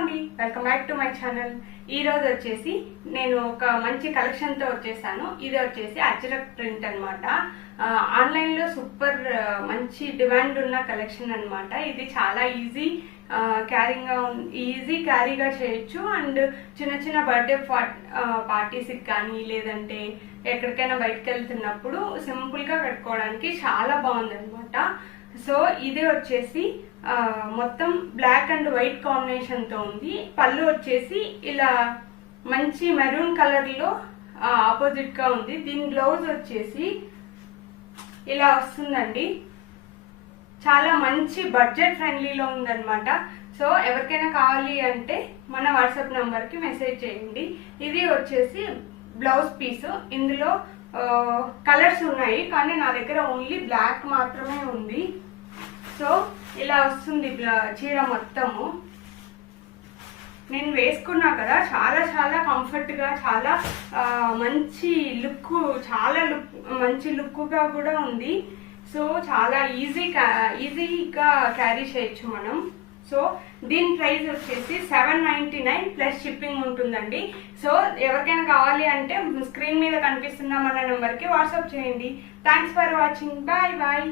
అండి, welcome back to my channel. ఈ రోజు వచ్చేసి నేను ఒక మంచి కలెక్షన్తో వచ్చేసాను. ఇది వచ్చేసి అజ్రక్ ప్రింట్ అనమాట. ఆన్లైన్లో సూపర్ మంచి డిమాండ్ ఉన్న కలెక్షన్ అనమాట. ఇది చాలా ఈజీ క్యారీగా చేయొచ్చు. అండ్ చిన్న చిన్న బర్త్డే పార్టీస్కి కానీ లేదంటే ఎక్కడికైనా బయటకు వెళ్తున్నప్పుడు సింపుల్గా కట్టుకోవడానికి చాలా బాగుందన్నమాట. సో ఇది వచ్చేసి మొత్తం బ్లాక్ అండ్ వైట్ కాంబినేషన్తో ఉంది. పళ్ళు వచ్చేసి ఇలా మంచి మెరూన్ కలర్లో ఆపోజిట్గా ఉంది. దీని బ్లౌజ్ వచ్చేసి ఇలా వస్తుందండి. చాలా మంచి బడ్జెట్ ఫ్రెండ్లీలో ఉందన్నమాట. సో ఎవరికైనా కావాలి అంటే మన వాట్సాప్ నెంబర్కి మెసేజ్ చేయండి. ఇది వచ్చేసి బ్లౌజ్ పీసు. ఇందులో కలర్స్ ఉన్నాయి కానీ నా దగ్గర ఓన్లీ బ్లాక్ మాత్రమే ఉంది. సో ఇలా వస్తుంది చీర మొత్తము. నేను వేసుకున్నా కదా, చాలా చాలా కంఫర్ట్గా, చాలా మంచి మంచి లుక్గా కూడా ఉంది. సో చాలా ఈజీగా క్యారీ చేయొచ్చు మనం. సో దీని ప్రైస్ వచ్చేసి 799 ప్లస్ షిప్పింగ్ ఉంటుందండి. సో ఎవరికైనా కావాలి అంటే స్క్రీన్ మీద కనిపిస్తున్న మన నెంబర్కి వాట్సాప్ చేయండి. Thanks for watching. Bye bye.